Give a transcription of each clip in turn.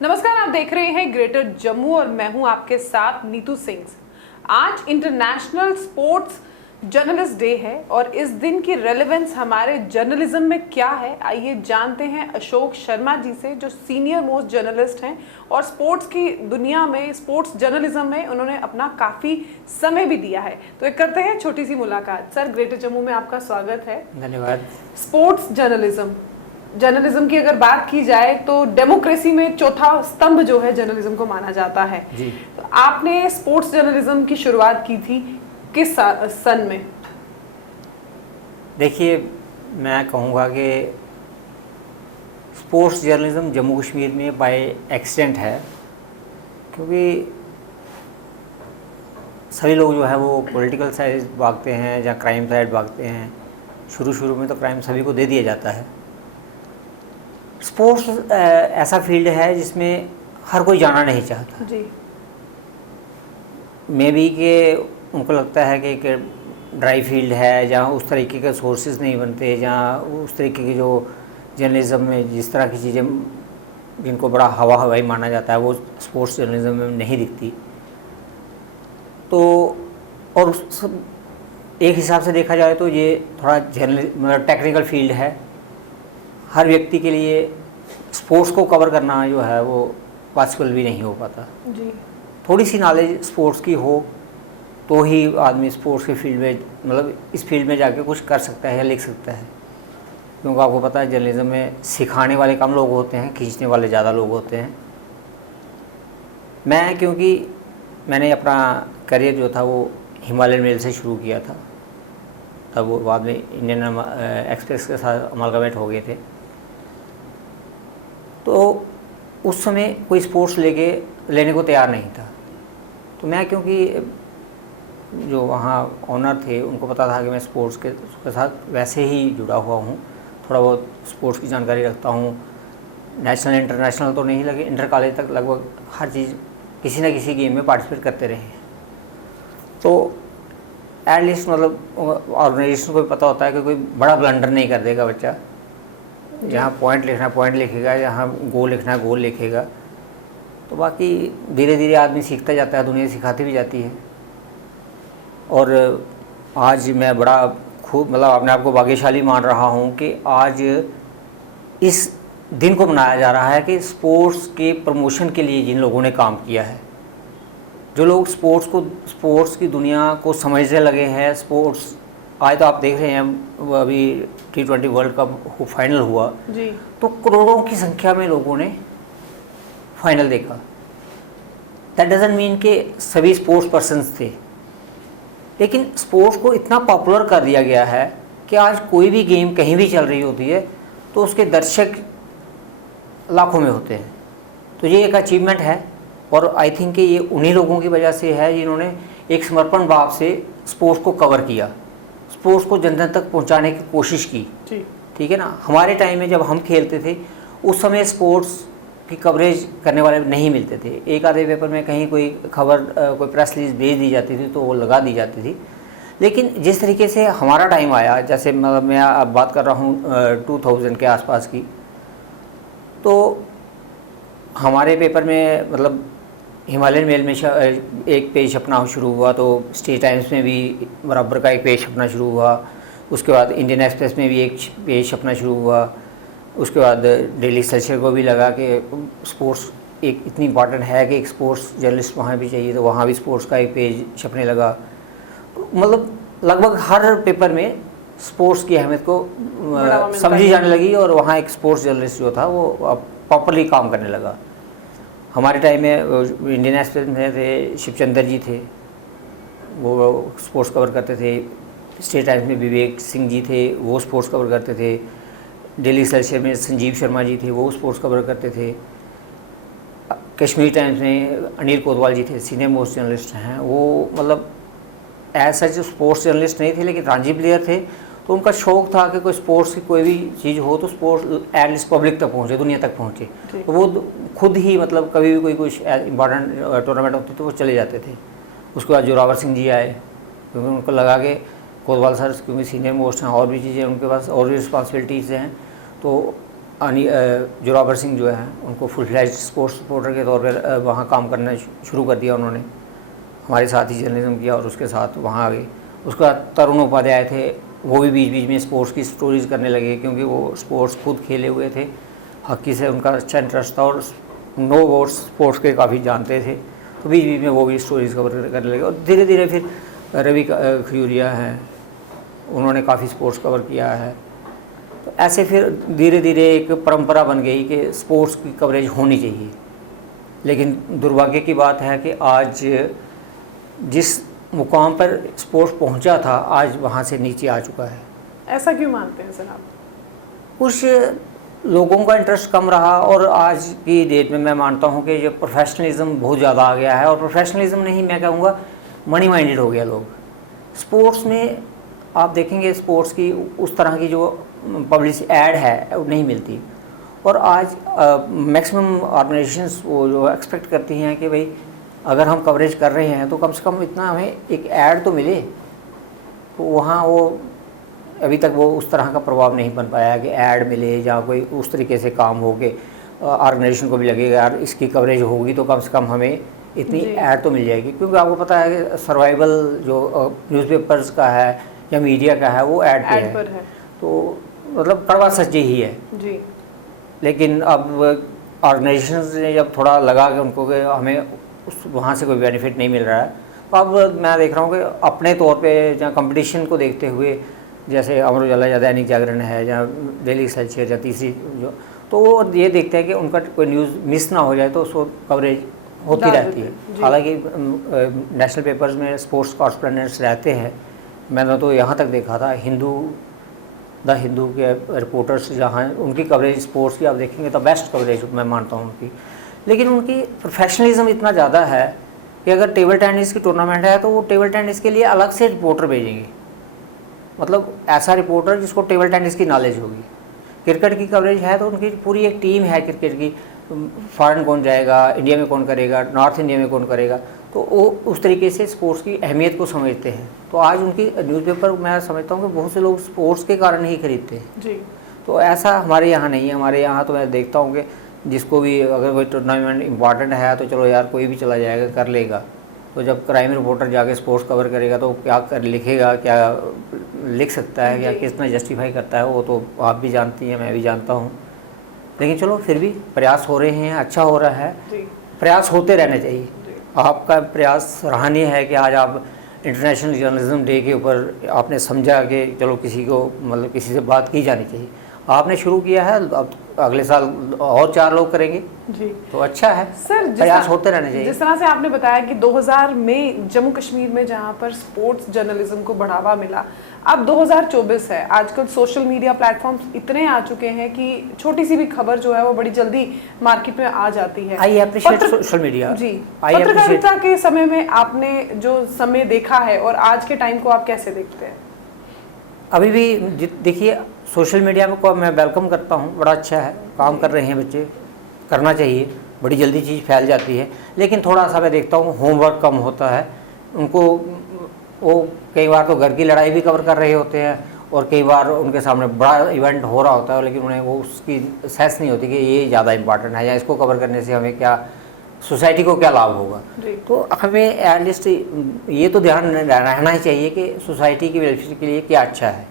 नमस्कार, आप देख रहे हैं ग्रेटर जम्मू और मैं हूं आपके साथ नीतू सिंह। आज इंटरनेशनल स्पोर्ट्स जर्नलिस्ट डे है और इस दिन की रेलेवेंस हमारे जर्नलिज्म में क्या है, आइए जानते हैं अशोक शर्मा जी से, जो सीनियर मोस्ट जर्नलिस्ट हैं और स्पोर्ट्स की दुनिया में, स्पोर्ट्स जर्नलिज्म में उन्होंने अपना काफ़ी समय भी दिया है। तो एक करते हैं छोटी सी मुलाकात। सर, ग्रेटर जम्मू में आपका स्वागत है। धन्यवाद। स्पोर्ट्स जर्नलिज्म की अगर बात की जाए तो डेमोक्रेसी में चौथा स्तंभ जो है जर्नलिज्म को माना जाता है जी। तो आपने स्पोर्ट्स जर्नलिज्म की शुरुआत की थी किस सन में? देखिए, मैं कहूँगा कि स्पोर्ट्स जर्नलिज्म जम्मू कश्मीर में बाय एक्सीडेंट है, क्योंकि सभी लोग जो है वो पॉलिटिकल साइड भागते हैं या क्राइम साइड भागते हैं। शुरू में तो क्राइम सभी को दे दिया जाता है। स्पोर्ट्स ऐसा फील्ड है जिसमें हर कोई जाना नहीं चाहता जी। मे बी कि उनको लगता है कि एक ड्राई फील्ड है जहाँ उस तरीके के सोर्सेज नहीं बनते, जहाँ उस तरीके की जो जर्नलिज्म में जिस तरह की चीज़ें जिनको बड़ा हवाई माना जाता है वो स्पोर्ट्स जर्नलिज्म में नहीं दिखती। तो और एक हिसाब से देखा जाए तो ये थोड़ा मतलब टेक्निकल फील्ड है। हर व्यक्ति के लिए स्पोर्ट्स को कवर करना जो है वो पॉसिबल भी नहीं हो पाता जी। थोड़ी सी नॉलेज स्पोर्ट्स की हो तो ही आदमी स्पोर्ट्स के फील्ड में, मतलब इस फील्ड में जाके कुछ कर सकता है या लिख सकता है। क्योंकि आपको पता है जर्नलिज्म में सिखाने वाले कम लोग होते हैं, खींचने वाले ज़्यादा लोग होते हैं। क्योंकि मैंने अपना करियर जो था वो हिमालयन मेल से शुरू किया था, तब वो बाद में इंडियन एक्सप्रेस के साथ अमालगमेट हो गए थे। तो उस समय कोई स्पोर्ट्स लेने को तैयार नहीं था। तो मैं, क्योंकि जो वहाँ ऑनर थे उनको पता था कि मैं स्पोर्ट्स के साथ वैसे ही जुड़ा हुआ हूँ, थोड़ा बहुत स्पोर्ट्स की जानकारी रखता हूँ। नेशनल इंटरनेशनल तो नहीं लगे, इंटर कॉलेज तक लगभग हर चीज़ किसी न किसी गेम में पार्टिसिपेट करते रहे हैं। तो एटलीस्ट मतलब ऑर्गेनाइजेशन को भी पता होता है कि कोई बड़ा ब्लंडर नहीं कर देगा बच्चा। जहाँ पॉइंट लिखना है पॉइंट लिखेगा, जहाँ गोल लिखना है गोल लिखेगा। तो बाकी धीरे धीरे आदमी सीखता जाता है, दुनिया सिखाती भी जाती है। और आज मैं बड़ा खूब मतलब अपने आप को भाग्यशाली मान रहा हूँ कि आज इस दिन को मनाया जा रहा है कि स्पोर्ट्स के प्रमोशन के लिए जिन लोगों ने काम किया है, जो लोग स्पोर्ट्स की दुनिया को समझने लगे हैं। स्पोर्ट्स आज तो आप देख रहे हैं, अभी T20 वर्ल्ड कप फाइनल हुआ जी। तो करोड़ों की संख्या में लोगों ने फाइनल देखा। दैट डजंट मीन कि सभी स्पोर्ट्स पर्सन्स थे, लेकिन स्पोर्ट्स को इतना पॉपुलर कर दिया गया है कि आज कोई भी गेम कहीं भी चल रही होती है तो उसके दर्शक लाखों में होते हैं। तो ये एक अचीवमेंट है और आई थिंक कि ये उन्हीं लोगों की वजह से है जिन्होंने एक समर्पण भाव से स्पोर्ट्स को कवर किया, स्पोर्ट्स को जन जन तक पहुंचाने की कोशिश की। ठीक है ना। हमारे टाइम में जब हम खेलते थे उस समय स्पोर्ट्स की कवरेज करने वाले नहीं मिलते थे। एक आधे पेपर में कहीं कोई खबर, कोई प्रेस रिलीज भेज दी जाती थी तो वो लगा दी जाती थी। लेकिन जिस तरीके से हमारा टाइम आया, जैसे मतलब मैं अब बात कर रहा हूँ 2000 के आसपास की, तो हमारे पेपर में मतलब हिमालयन मेल में एक पेज छपना शुरू हुआ, तो स्टेट टाइम्स में भी बराबर का एक पेज छपना शुरू हुआ। उसके बाद इंडियन एक्सप्रेस में भी एक पेज छपना शुरू हुआ। उसके बाद डेली एक्सेलसियर को भी लगा कि स्पोर्ट्स एक इतनी इम्पॉर्टेंट है कि एक स्पोर्ट्स जर्नलिस्ट वहाँ भी चाहिए, तो वहाँ भी स्पोर्ट्स का एक पेज छपने लगा। मतलब लगभग हर पेपर में स्पोर्ट्स की अहमियत को समझी जाने लगी और वहाँ एक स्पोर्ट्स जर्नलिस्ट जो था वो प्रॉपरली काम करने लगा। हमारे टाइम में इंडियन एक्सप्रेस में थे शिवचंद्र जी थे, वो स्पोर्ट्स कवर करते थे। स्टेट टाइम्स में विवेक सिंह जी थे, वो स्पोर्ट्स कवर करते थे। डेली एक्सेलसियर में संजीव शर्मा जी थे, वो स्पोर्ट्स कवर करते थे। कश्मीर टाइम्स में अनिल कोतवाल जी थे, सीनियर मोस्ट जर्नलिस्ट हैं। वो मतलब एज सच स्पोर्ट्स जर्नलिस्ट नहीं थे लेकिन रणजी प्लेयर थे, तो उनका शौक़ था कि कोई स्पोर्ट्स की कोई भी चीज़ हो तो स्पोर्ट्स एटलीस्ट पब्लिक तक पहुँचे, दुनिया तक पहुँचे। तो वो खुद ही मतलब कभी भी कोई कुछ इंपॉर्टेंट टूर्नामेंट होती तो वो चले जाते थे। उसके बाद जोरावर सिंह जी आए, क्योंकि उनको लगा कि कोतवाल सर क्योंकि सीनियर मोस्ट हैं और भी चीज़ें उनके पास और भी रिस्पॉन्सिबिलिटीज़ हैं, तो जोरावर सिंह जो हैं उनको फुल फ्लैज स्पोर्ट्स रिपोर्टर के तौर पर वहाँ काम करना शुरू कर दिया उन्होंने, हमारे साथ ही जर्नलिज्म किया और उसके साथ वहाँ आ गए। उसके बाद तरुण उपाध्याय थे, वो भी बीच बीच में स्पोर्ट्स की स्टोरीज़ करने लगे क्योंकि वो स्पोर्ट्स खुद खेले हुए थे, हॉकी से उनका अच्छा इंटरेस्ट था और नो वोट्स स्पोर्ट्स के काफ़ी जानते थे, तो बीच बीच में वो भी स्टोरीज़ कवर करने लगे। और धीरे धीरे फिर रवि खजूरिया हैं, उन्होंने काफ़ी स्पोर्ट्स कवर किया है। तो ऐसे फिर धीरे धीरे एक परंपरा बन गई कि स्पोर्ट्स की कवरेज होनी चाहिए। लेकिन दुर्भाग्य की बात है कि आज जिस मुकाम पर स्पोर्ट्स पहुंचा था आज वहां से नीचे आ चुका है। ऐसा क्यों मानते हैं सर आप? कुछ लोगों का इंटरेस्ट कम रहा और आज की डेट में मैं मानता हूं कि जो प्रोफेशनलिज्म बहुत ज़्यादा आ गया है, और प्रोफेशनलिज्म नहीं, मैं कहूँगा मनी माइंडेड हो गया लोग। स्पोर्ट्स में आप देखेंगे स्पोर्ट्स की उस तरह की जो पब्लिश ऐड है वो नहीं मिलती, और आज मैक्सिमम ऑर्गेनाइजेशंस वो जो एक्सपेक्ट करती हैं कि भाई अगर हम कवरेज कर रहे हैं तो कम से कम इतना हमें एक ऐड तो मिले। तो वहाँ वो अभी तक वो उस तरह का प्रभाव नहीं बन पाया कि ऐड मिले या कोई उस तरीके से काम हो के ऑर्गेनाइजेशन को भी लगेगा यार इसकी कवरेज होगी तो कम से कम हमें इतनी ऐड तो मिल जाएगी। क्योंकि आपको पता है कि सर्वाइवल जो न्यूज़पेपर्स का है या मीडिया का है वो ऐड पर है, तो मतलब कड़वा सच ही है जी। लेकिन अब ऑर्गेनाइजेशंस ने जब थोड़ा लगा कि उनको कि हमें उस वहाँ से कोई बेनिफिट नहीं मिल रहा है, तो अब मैं देख रहा हूँ कि अपने तौर पे या कंपटीशन को देखते हुए जैसे अमर उजाला या दैनिक जागरण है या डेली एक्सेलसियर या तीसरी जो, तो वो ये देखते हैं कि उनका कोई न्यूज़ मिस ना हो जाए तो उसको कवरेज होती रहती है। हालांकि नेशनल पेपर्स में स्पोर्ट्स कॉरेस्पोंडेंट्स रहते हैं, मैंने तो यहाँ तक देखा था द हिंदू के रिपोर्टर्स जहाँ उनकी कवरेज स्पोर्ट्स की आप देखेंगे तो बेस्ट कवरेज मैं मानता हूँ उनकी। लेकिन उनकी प्रोफेशनलिज्म इतना ज़्यादा है कि अगर टेबल टेनिस की टूर्नामेंट है तो वो टेबल टेनिस के लिए अलग से रिपोर्टर भेजेंगे, मतलब ऐसा रिपोर्टर जिसको टेबल टेनिस की नॉलेज होगी। क्रिकेट की कवरेज है तो उनकी पूरी एक टीम है क्रिकेट की, फॉरेन कौन जाएगा, इंडिया में कौन करेगा, नॉर्थ इंडिया में कौन करेगा, तो वो उस तरीके से स्पोर्ट्स की अहमियत को समझते हैं। तो आज उनकी न्यूज़पेपर मैं समझता हूँ कि बहुत से लोग स्पोर्ट्स के कारण ही खरीदते हैं जी। तो ऐसा हमारे यहाँ नहीं है। हमारे यहाँ तो मैं देखता हूँ कि जिसको भी अगर कोई टूर्नामेंट इंपॉर्टेंट है तो चलो यार कोई भी चला जाएगा कर लेगा, तो जब क्राइम रिपोर्टर जाके स्पोर्ट्स कवर करेगा तो क्या कर लिखेगा, क्या लिख सकता है, क्या कितना जस्टिफाई करता है, वो तो आप भी जानती हैं मैं भी जानता हूँ। लेकिन चलो फिर भी प्रयास हो रहे हैं, अच्छा हो रहा है, प्रयास होते रहने चाहिए। आपका प्रयास सराहनीय है कि आज आप इंटरनेशनल जर्नलिज्म डे के ऊपर आपने समझा कि चलो किसी को मतलब किसी से बात की जानी चाहिए, आपने शुरू किया है, अब अगले साल और 4 लोग करेंगे जी, तो अच्छा है सर, प्रयास होते रहने चाहिए। जिस तरह से आपने बताया कि 2000 में जम्मू कश्मीर में जहां पर स्पोर्ट्स जर्नलिज्म को बढ़ावा मिला, अब 2024 है, आजकल सोशल मीडिया प्लेटफॉर्म्स इतने आ चुके हैं कि छोटी सी भी खबर जो है वो बड़ी जल्दी मार्केट में आ जाती है। आई अप्रिशिएट सोशल मीडिया जी। पत्रकारिता के समय में आपने जो समय देखा है और आज के टाइम को आप कैसे देखते हैं? अभी भी देखिए सोशल मीडिया में को मैं वेलकम करता हूँ, बड़ा अच्छा है, काम कर रहे हैं बच्चे, करना चाहिए, बड़ी जल्दी चीज़ फैल जाती है। लेकिन थोड़ा सा मैं देखता हूँ होमवर्क कम होता है उनको, वो कई बार तो घर की लड़ाई भी कवर कर रहे होते हैं और कई बार उनके सामने बड़ा इवेंट हो रहा होता है, लेकिन उन्हें वो उसकी सेंस नहीं होती कि ये ज़्यादा इम्पॉर्टेंट है या इसको कवर करने से हमें क्या, सोसाइटी को क्या लाभ होगा। तो हमें एटलीस्ट ये तो ध्यान रहना ही चाहिए कि सोसाइटी की वेलफेयर के लिए क्या अच्छा है।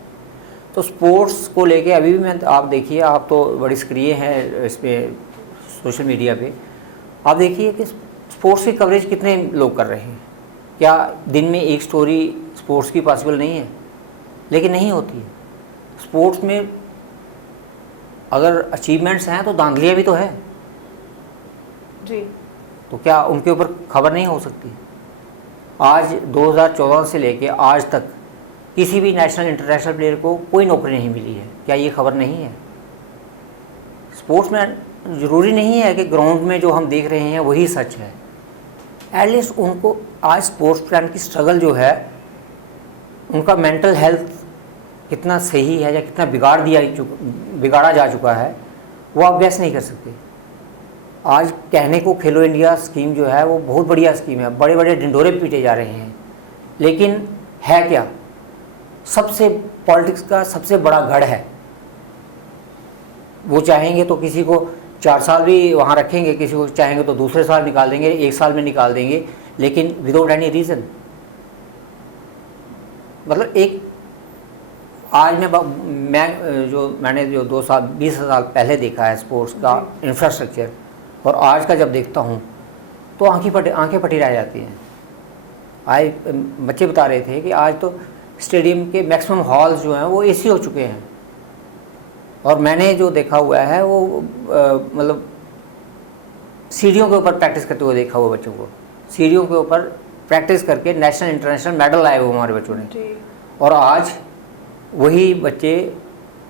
तो स्पोर्ट्स को लेके अभी भी मैं, आप देखिए, आप तो बड़ी सक्रिय हैं इस पर सोशल मीडिया पे, आप देखिए कि स्पोर्ट्स की कवरेज कितने लोग कर रहे हैं। क्या दिन में एक स्टोरी स्पोर्ट्स की पॉसिबल नहीं है? लेकिन नहीं होती है। स्पोर्ट्स में अगर अचीवमेंट्स हैं तो धांधलियाँ भी तो है जी, तो क्या उनके ऊपर खबर नहीं हो सकती? आज 2014 से लेके आज तक किसी भी नेशनल इंटरनेशनल प्लेयर को कोई नौकरी नहीं मिली है, क्या ये खबर नहीं है? स्पोर्ट्स में ज़रूरी नहीं है कि ग्राउंड में जो हम देख रहे हैं वही सच है। एटलीस्ट उनको आज स्पोर्ट्स प्लान की स्ट्रगल जो है, उनका मेंटल हेल्थ कितना सही है या कितना बिगाड़ा जा चुका है वो आप गैस नहीं कर सकते। आज कहने को खेलो इंडिया स्कीम जो है वो बहुत बढ़िया स्कीम है, बड़े बड़े ढिंढोरे पीटे जा रहे हैं, लेकिन है क्या? सबसे पॉलिटिक्स का सबसे बड़ा गढ़ है वो चाहेंगे तो किसी को 4 साल भी वहाँ रखेंगे, किसी को चाहेंगे तो दूसरे साल निकाल देंगे, 1 साल में निकाल देंगे, लेकिन विदाउट एनी रीज़न। मतलब एक आज मैंने जो 20 साल पहले देखा है स्पोर्ट्स का इंफ्रास्ट्रक्चर, और आज का जब देखता हूँ तो आंखें फटी रह जाती हैं। आज बच्चे बता रहे थे कि आज तो स्टेडियम के मैक्सिमम हॉल्स जो हैं वो एसी हो चुके हैं, और मैंने जो देखा हुआ है वो मतलब सीढ़ियों के ऊपर प्रैक्टिस करते हुए देखा हुआ बच्चों को, सीढ़ियों के ऊपर प्रैक्टिस करके नेशनल इंटरनेशनल मेडल लाए हुए हमारे बच्चों ने। और आज वही बच्चे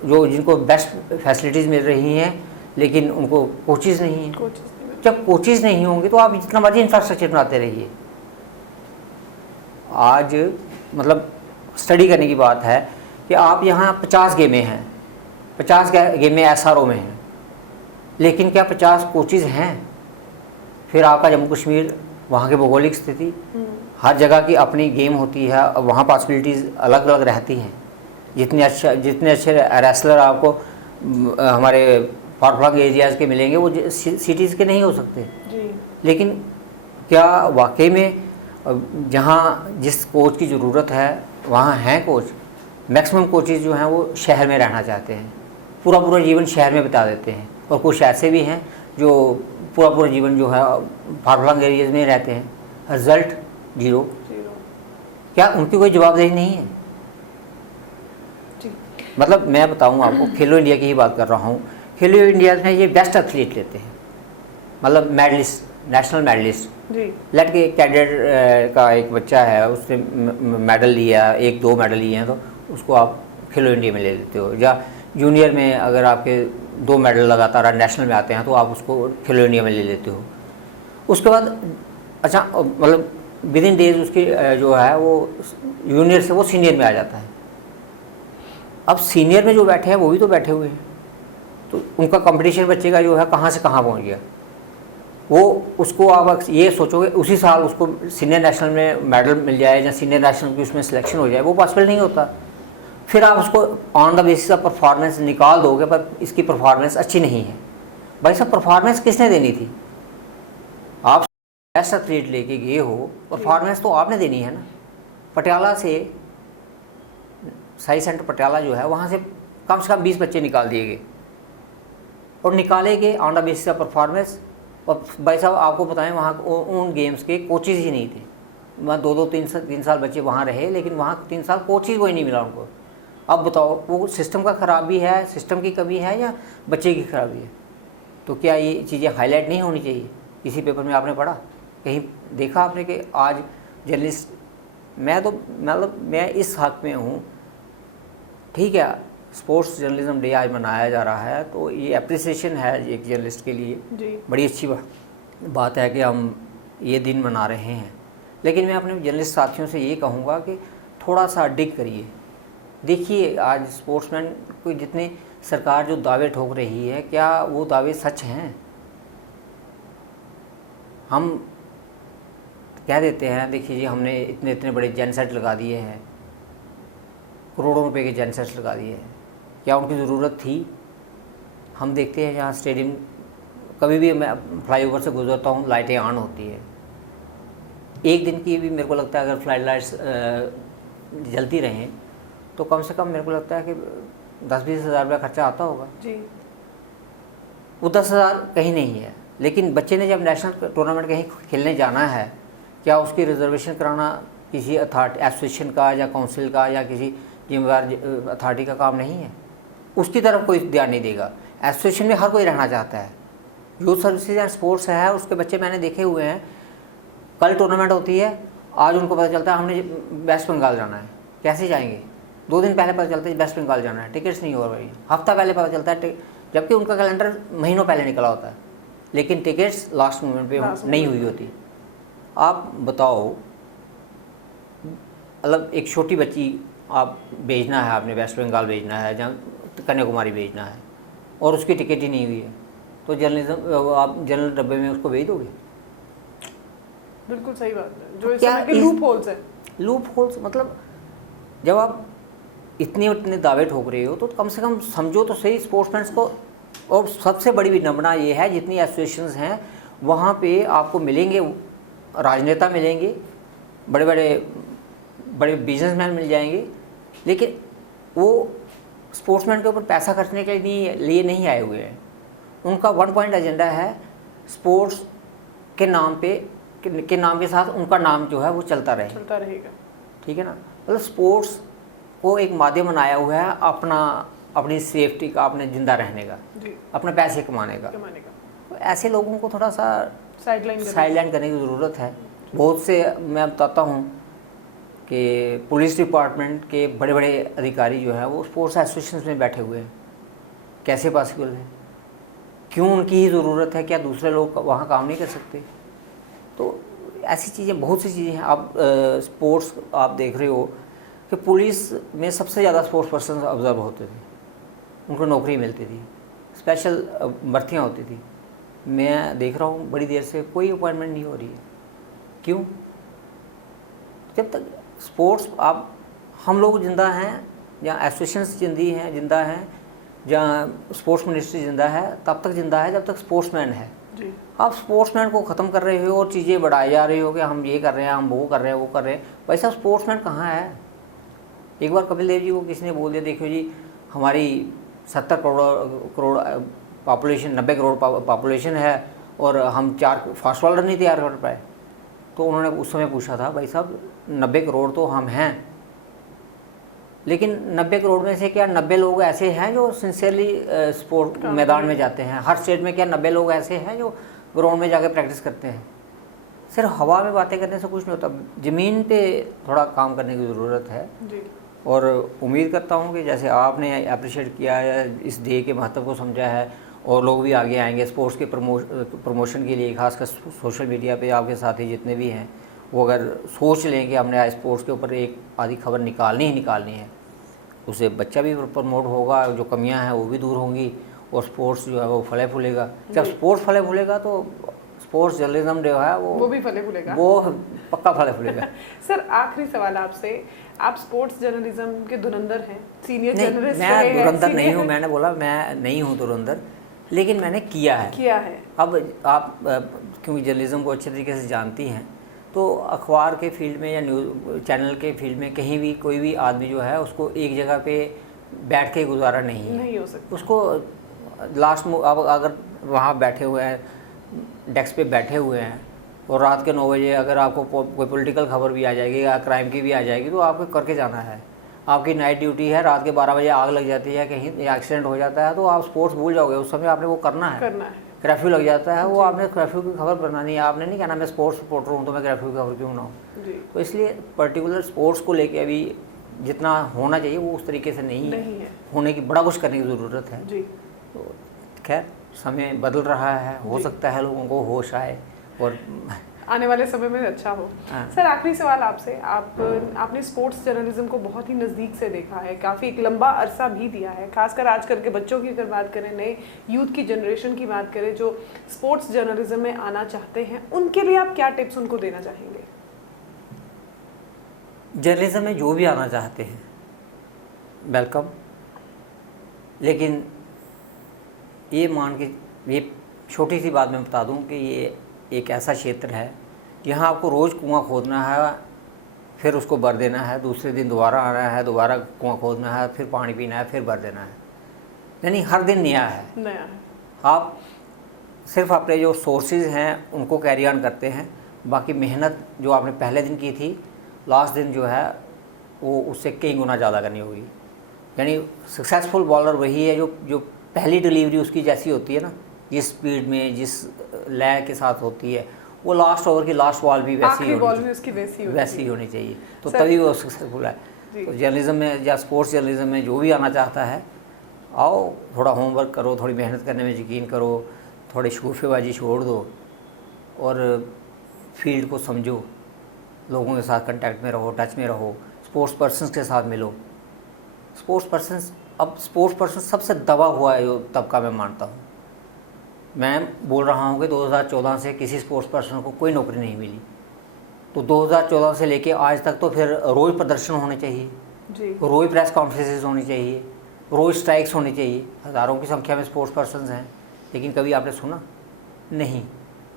जिनको बेस्ट फैसिलिटीज़ मिल रही हैं, लेकिन उनको कोचेज़ नहीं हैं। जब कोचेज़ नहीं होंगे तो आप जितना मर्जी इंफ्रास्ट्रक्चर बनाते रहिए। आज मतलब स्टडी करने की बात है कि आप यहाँ 50 गेमें हैं, 50 गेमें SRO में हैं, लेकिन क्या 50 कोचेज़ हैं? फिर आपका जम्मू कश्मीर, वहाँ की भौगोलिक स्थिति, हर जगह की अपनी गेम होती है, वहाँ पॉसिबिलिटीज़ अलग अलग रहती हैं। जितने अच्छे रेसलर आपको हमारे फार फ्लंग एरियाज़ के मिलेंगे वो सिटीज़ के नहीं हो सकते जी। लेकिन क्या वाकई में जहाँ जिस कोच की ज़रूरत है वहाँ हैं कोच? मैक्सिमम कोचेज़ जो हैं वो शहर में रहना चाहते हैं, पूरा जीवन शहर में बिता देते हैं, और कुछ ऐसे भी हैं जो पूरा जीवन जो है फार फ्लंग एरियाज़ में रहते हैं। Result zero. क्या उनकी कोई जवाबदेही नहीं है? मतलब मैं बताऊं आपको, खेलो इंडिया की ही बात कर रहा हूं। खेलो इंडिया में ये बेस्ट एथलीट लेते हैं, मतलब मेडलिस्ट, नेशनल मेडलिस्ट। लेट के कैडेट का एक बच्चा है, उसने मेडल लिया, 1-2 मेडल लिए हैं, तो उसको आप खेलो इंडिया में ले लेते हो। या जूनियर में अगर आपके 2 मेडल लगातार नेशनल में आते हैं तो आप उसको खेलो इंडिया में ले लेते हो। उसके बाद अच्छा मतलब विद इन डेज उसकी जो है वो जूनियर से वो सीनियर में आ जाता है। अब सीनियर में जो बैठे हैं वो भी तो बैठे हुए हैं, तो उनका कंपटीशन बच्चे का जो है कहाँ से कहाँ पहुँच गया। वो उसको आप ये सोचोगे उसी साल उसको सीनियर नेशनल में मेडल मिल जाए या सीनियर नेशनल की उसमें सिलेक्शन हो जाए, वो पॉसिबल नहीं होता। फिर आप उसको on the basis of performance निकाल दोगे, पर इसकी परफॉर्मेंस अच्छी नहीं है। भाई साहब, परफॉर्मेंस किसने देनी थी? आप बेस्ट एथलीट लेके गए हो, परफॉर्मेंस तो आपने देनी है ना। पटियाला से साई सेंटर पटियाला जो है वहाँ से कम 20 बच्चे निकाल दिए गए, और निकाले गए on the basis of performance. और भाई साहब आपको बताएं, वहाँ उन गेम्स के कोचेज़ ही नहीं थे। वहाँ 2-3 साल बच्चे वहाँ रहे, लेकिन वहाँ 3 साल कोचेज़ कोई नहीं मिला उनको। अब बताओ, वो सिस्टम का ख़राबी है, सिस्टम की कमी है, या बच्चे की खराबी है? तो क्या ये चीज़ें हाईलाइट नहीं होनी चाहिए? किसी पेपर में आपने पढ़ा, कहीं देखा आपने कि आज जर्नलिस्ट, मैं इस हक़ में हूँ, ठीक है, स्पोर्ट्स जर्नलिज्म डे आज मनाया जा रहा है, तो ये अप्रिसिएशन है एक जर्नलिस्ट के लिए जी। बड़ी अच्छी बात है कि हम ये दिन मना रहे हैं। लेकिन मैं अपने जर्नलिस्ट साथियों से ये कहूँगा कि थोड़ा सा डिग करिए, देखिए आज स्पोर्ट्समैन को जितने सरकार जो दावे ठोक रही है, क्या वो दावे सच हैं? हम कह देते हैं देखिए जी हमने इतने बड़े जेनसेट लगा दिए हैं, करोड़ों रुपए के जेनसेट्स लगा दिए हैं, क्या उनकी ज़रूरत थी? हम देखते हैं यहाँ स्टेडियम, कभी भी मैं फ्लाईओवर से गुजरता हूँ लाइटें ऑन होती है। एक दिन की भी मेरे को लगता है अगर फ्लाइट लाइट्स जलती रहें तो कम से कम मेरे को लगता है कि 10-20 हज़ार रुपया खर्चा आता होगा जी। वो 10,000 कहीं नहीं है, लेकिन बच्चे ने जब नेशनल टूर्नामेंट कहीं खेलने जाना है, क्या उसकी रिजर्वेशन कराना किसी अथॉरिटी, एसोसिएशन का या काउंसिल का या किसी जिम्मेदार अथॉरिटी का काम नहीं है? उसकी तरफ कोई ध्यान नहीं देगा। एसोसिएशन में हर कोई रहना चाहता है। यूथ सर्विसेज एंड स्पोर्ट्स है, उसके बच्चे मैंने देखे हुए हैं, कल टूर्नामेंट होती है, आज उनको पता चलता है हमने वेस्ट बंगाल जाना है। कैसे जाएंगे? 2 दिन पहले पता चलता है वेस्ट बंगाल जाना है, टिकट्स नहीं हो रही, हफ्ता पहले पता चलता है, जबकि उनका कैलेंडर महीनों पहले निकला होता है, लेकिन टिकट्स लास्ट मोमेंट पे नहीं हुई होती। आप बताओ, मतलब एक छोटी बच्ची आप भेजना है, आपने वेस्ट बंगाल भेजना है, जहाँ कन्याकुमारी भेजना है, और उसकी टिकट ही नहीं हुई है, तो जर्नलिज्म आप जनरल डब्बे में उसको भेज दोगे? बिल्कुल सही बात है। जो क्या लूप होल्स है, लूप होल्स, मतलब जब आप इतने दावे ठोक रहे हो तो कम से कम समझो तो सही स्पोर्ट्समैन को और सबसे बड़ी विडंबना ये है, जितनी एसोसिएशंस हैं वहाँ पे आपको मिलेंगे राजनेता, मिलेंगे बड़े बड़े बिजनेसमैन मिल जाएंगे, लेकिन वो स्पोर्ट्समैन के ऊपर पैसा खर्चने के लिए नहीं आए हुए हैं। उनका वन पॉइंट एजेंडा है, स्पोर्ट्स के नाम के साथ उनका नाम जो है वो चलता रहेगा। ठीक है ना। मतलब स्पोर्ट्स को एक माध्यम बनाया हुआ है अपनी सेफ्टी का, अपने जिंदा रहने का, अपने पैसे कमाने का। तो ऐसे लोगों को थोड़ा सा साइडलाइन करने की ज़रूरत है। बहुत से मैं बताता हूँ कि पुलिस डिपार्टमेंट के बड़े बड़े अधिकारी जो है वो स्पोर्ट्स एसोसिएशन में बैठे हुए हैं। कैसे पॉसिबल है? क्यों उनकी ही ज़रूरत है? क्या दूसरे लोग वहाँ काम नहीं कर सकते? तो ऐसी चीज़ें, बहुत सी चीज़ें हैं। आप स्पोर्ट्स आप देख रहे हो कि पुलिस में सबसे ज़्यादा स्पोर्ट्स पर्सन ऑब्जर्व होते थे, उनको नौकरी मिलती थी, स्पेशल भर्तियाँ होती थी। मैं देख रहा हूँ बड़ी देर से कोई अपॉइंटमेंट नहीं हो रही है। क्यों? जब तक स्पोर्ट्स हम लोग जिंदा हैं, जहाँ एसोसिएशंस जिंदा हैं, जहाँ स्पोर्ट्स मिनिस्ट्री जिंदा है, तब तक जिंदा है जब तक स्पोर्ट्समैन है। आप स्पोर्ट्समैन को ख़त्म कर रहे हो और चीज़ें बढ़ाई जा रही हो कि हम ये कर रहे हैं, हम वो कर रहे हैं, वो कर रहे हैं। वैसा स्पोर्ट्समैन कहाँ है? एक बार कपिल देव जी को किसी ने बोल दिया, देखो जी हमारी 70 करोड़ पॉपुलेशन, 90 करोड़ पॉपुलेशन है और हम 4 फास्ट बॉलर नहीं तैयार कर पाए। तो उन्होंने उस समय पूछा था, भाई साहब 90 करोड़ तो हम हैं, लेकिन 90 करोड़ में से क्या 90 लोग ऐसे हैं जो सिंसियरली स्पोर्ट मैदान में जाते हैं? हर स्टेट में क्या 90 लोग ऐसे हैं जो ग्राउंड में जाकर प्रैक्टिस करते हैं? सिर्फ हवा में बातें करने से कुछ नहीं होता, ज़मीन पे थोड़ा काम करने की ज़रूरत है जी। और उम्मीद करता हूँ कि जैसे आपने अप्रिशिएट किया है, इस डे के महत्व को समझा है, और लोग भी आगे आएंगे स्पोर्ट्स के प्रमोशन के लिए। खासकर सोशल मीडिया पे आपके साथी जितने भी हैं वो अगर सोच लें कि हमने आज स्पोर्ट्स के ऊपर एक आधी खबर निकालनी है, उससे बच्चा भी प्रमोट होगा, जो कमियां हैं वो भी दूर होंगी और स्पोर्ट्स जो है वो फले फूलेगा। जब स्पोर्ट्स फले फूलेगा तो स्पोर्ट्स जर्नलिज्म जो है वो भी फले फूलेगा, वो पक्का फले फूलेगा। सर आखिरी सवाल आपसे, आप स्पोर्ट्स जर्नलिज्म के धुरंधर हैं, सीनियर जर्नलिस्ट हैं। मैं धुरंधर नहीं हूँ, मैंने बोला मैं नहीं हूँ धुरंधर, लेकिन मैंने किया है। अब आप क्योंकि जर्नलिज्म को अच्छे तरीके से जानती हैं, तो अखबार के फील्ड में या न्यूज़ चैनल के फील्ड में कहीं भी कोई भी आदमी जो है उसको एक जगह पे बैठ के गुजारा नहीं हो सकता। उसको लास्ट में अब अगर वहाँ बैठे हुए हैं, डेस्क पे बैठे हुए हैं, और रात के 9 बजे अगर आपको कोई पॉलिटिकल खबर भी आ जाएगी या क्राइम की भी आ जाएगी तो आपको करके जाना है। आपकी नाइट ड्यूटी है, रात के 12 बजे आग लग जाती है, कहीं एक्सीडेंट हो जाता है, तो आप स्पोर्ट्स भूल जाओगे। उस समय आपने वो करना है। कर्फ्यू लग जाता है, वो आपने कर्फ्यू की खबर बनानी है। आपने नहीं कहना मैं स्पोर्ट्स रिपोर्टर हूँ तो मैं कर्फ्यू की खबर क्यों ना हूँ। तो इसलिए पर्टिकुलर स्पोर्ट्स को लेके अभी जितना होना चाहिए वो उस तरीके से नहीं है। होने की बड़ा कुछ करने की ज़रूरत है। तो खैर समय बदल रहा है, हो सकता है लोगों को होश आए और आने वाले समय में अच्छा हो। सर आखिरी सवाल आपसे, आपने स्पोर्ट्स जर्नलिज्म को बहुत ही नज़दीक से देखा है, काफ़ी एक लंबा अरसा भी दिया है, खासकर आजकल के बच्चों की अगर बात करें, नए यूथ की जनरेशन की बात करें जो स्पोर्ट्स जर्नलिज्म में आना चाहते हैं, उनके लिए आप क्या टिप्स उनको देना चाहेंगे? जर्नलिज्म में जो भी आना चाहते हैं वेलकम, लेकिन ये मान के ये छोटी सी बात मैं बता दूं कि ये एक ऐसा क्षेत्र है जहाँ आपको रोज़ कुआं खोदना है, फिर उसको भर देना है, दूसरे दिन दोबारा आना है, दोबारा कुआं खोदना है, फिर पानी पीना है, फिर भर देना है। यानी हर दिन नया है। आप सिर्फ अपने जो सोर्सेज हैं उनको कैरी ऑन करते हैं, बाकी मेहनत जो आपने पहले दिन की थी लास्ट दिन जो है वो उससे कई गुना ज़्यादा करनी होगी। यानी सक्सेसफुल बॉलर वही है जो पहली डिलीवरी उसकी जैसी होती है ना, जिस स्पीड में जिस लय के साथ होती है, वो लास्ट ओवर की लास्ट बॉल भी वैसी होनी चाहिए। तो तभी वो सक्सेसफुल है। तो जर्नलिज्म में या स्पोर्ट्स जर्नलिज्म में जो भी आना चाहता है आओ, थोड़ा होमवर्क करो, थोड़ी मेहनत करने में यकीन करो, थोड़ी शूफेबाजी छोड़ दो और फील्ड को समझो, लोगों के साथ कांटेक्ट में रहो, टच में रहो, स्पोर्ट्स पर्सन्स के साथ मिलो। स्पोर्ट्स पर्सन सबसे दबा हुआ है जो तबका मैं मानता हूँ। मैं बोल रहा हूँ कि 2014 से किसी स्पोर्ट्स पर्सन को कोई नौकरी नहीं मिली, तो 2014 से लेके आज तक तो फिर रोज़ प्रदर्शन होने चाहिए, रोज़ प्रेस कॉन्फ्रेंसेस होनी चाहिए, रोज स्ट्राइक्स होनी चाहिए, हज़ारों की संख्या में स्पोर्ट्स पर्सन्स हैं, लेकिन कभी आपने सुना नहीं।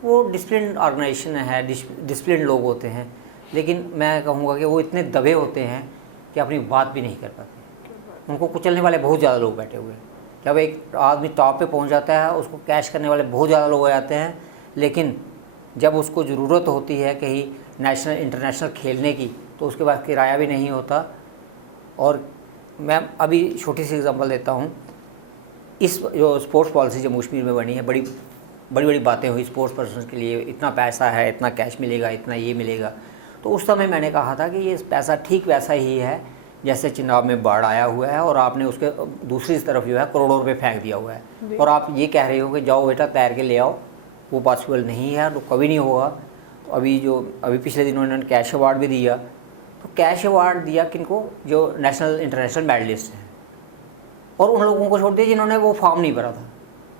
वो डिसिप्लिन ऑर्गेनाइजेशन है, डिसिप्लिन लोग होते हैं, लेकिन मैं कहूँगा कि वो इतने दबे होते हैं कि अपनी बात भी नहीं कर पाते। उनको कुचलने वाले बहुत ज़्यादा लोग बैठे हुए हैं। जब एक आदमी टॉप पे पहुंच जाता है, उसको कैश करने वाले बहुत ज़्यादा लोग आ जाते हैं, लेकिन जब उसको ज़रूरत होती है कहीं नेशनल इंटरनेशनल खेलने की, तो उसके पास किराया भी नहीं होता। और मैं अभी छोटी सी एग्जांपल देता हूँ। इस जो स्पोर्ट्स पॉलिसी जम्मू कश्मीर में बनी है, बड़ी बड़ी बातें हुई स्पोर्ट्स पर्सन के लिए, इतना पैसा है, इतना कैश मिलेगा, इतना ये मिलेगा। तो उस समय मैंने कहा था कि ये पैसा ठीक वैसा ही है जैसे चिनाब में बाढ़ आया हुआ है और आपने उसके दूसरी तरफ जो है करोड़ों रुपए फेंक दिया हुआ है, और आप ये कह रहे हो कि जाओ बेटा तैर के ले आओ। वो पॉसिबल नहीं है, तो कभी नहीं होगा। तो अभी पिछले दिनों इन्होंने कैश अवार्ड भी दिया। तो कैश अवार्ड दिया किनको? जो नेशनल इंटरनेशनल मेडलिस्ट हैं, और उन लोगों को छोड़ दिया जिन्होंने वो फॉर्म नहीं भरा था।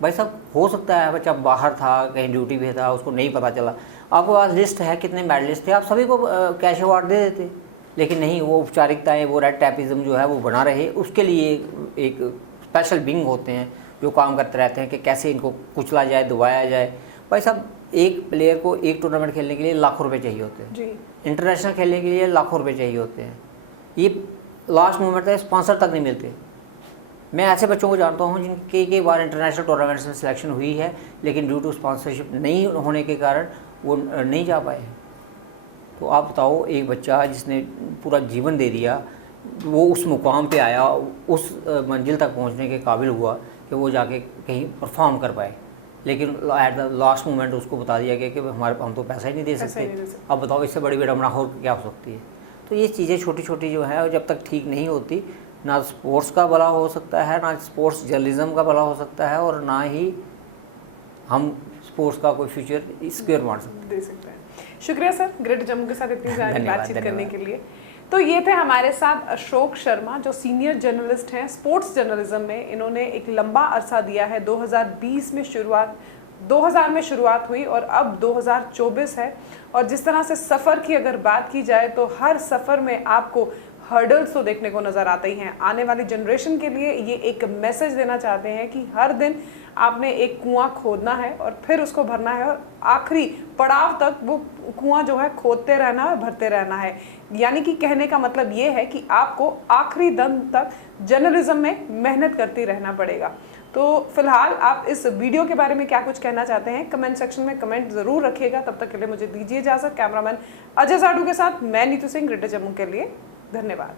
भाई साहब, हो सकता है बच्चा बाहर था, कहीं ड्यूटी पे था, उसको नहीं पता चला, आपके पास लिस्ट है कितने मेडलिस्ट थे, आप सभी को कैश अवार्ड दे देते। लेकिन नहीं, वो औपचारिकताएँ, वो रेड टैपिज्म जो है वो बना रहे। उसके लिए एक स्पेशल विंग होते हैं जो काम करते रहते हैं कि कैसे इनको कुचला जाए, दबाया जाए। भाई साहब, एक प्लेयर को एक टूर्नामेंट खेलने के लिए लाखों रुपए चाहिए होते हैं जी। इंटरनेशनल खेलने के लिए लाखों रुपए चाहिए होते हैं। ये लास्ट मोमेंट तक स्पॉन्सर तक नहीं मिलते। मैं ऐसे बच्चों को जानता हूँ जिनकी कई बार इंटरनेशनल टूर्नामेंट्स में सिलेक्शन हुई है, लेकिन ड्यू टू स्पॉन्सरशिप नहीं होने के कारण वो नहीं जा पाए। तो आप बताओ, एक बच्चा जिसने पूरा जीवन दे दिया, वो उस मुकाम पे आया, उस मंजिल तक पहुंचने के काबिल हुआ कि वो जाके कहीं परफॉर्म कर पाए, लेकिन एट द लास्ट मोमेंट उसको बता दिया गया कि हम तो पैसा ही नहीं दे सकते। अब बताओ, इससे बड़ी विडम्बना और क्या हो सकती है? तो ये चीज़ें छोटी छोटी जो है, जब तक ठीक नहीं होती, ना स्पोर्ट्स का भला हो सकता है, ना स्पोर्ट्स जर्नलिज्म का भला हो सकता है, और ना ही हम स्पोर्ट्स का कोई फ्यूचर सिक्योर मान सकते हैं। शुक्रिया सर, ग्रेट जम्मू के साथ इतनी सारी बातचीत करने के लिए। तो ये थे हमारे साथ अशोक शर्मा, जो सीनियर जर्नलिस्ट हैं स्पोर्ट्स जर्नलिज्म में। इन्होंने एक लंबा अरसा दिया है, 2020 में शुरुआत, 2000 में शुरुआत हुई और अब 2024 है। और जिस तरह से सफ़र की अगर बात की जाए, तो हर सफ़र में आपको हर्डल्स तो देखने को नज़र आते ही हैं। आने वाली जनरेशन के लिए ये एक मैसेज देना चाहते हैं कि हर दिन आपने एक कुआं खोदना है और फिर उसको भरना है, और आखिरी पड़ाव तक वो कुआं जो है खोदते रहना है, भरते रहना है। यानी कि कहने का मतलब ये है कि आपको आखिरी दम तक जर्नलिज्म में मेहनत करती रहना पड़ेगा। तो फिलहाल आप इस वीडियो के बारे में क्या कुछ कहना चाहते हैं, कमेंट सेक्शन में कमेंट ज़रूर रखिएगा। तब तक के लिए मुझे दीजिए इजाज़त। कैमरामैन अजय साडू के साथ मैं नीतू सिंह, ग्रेटर जम्मू के लिए। धन्यवाद।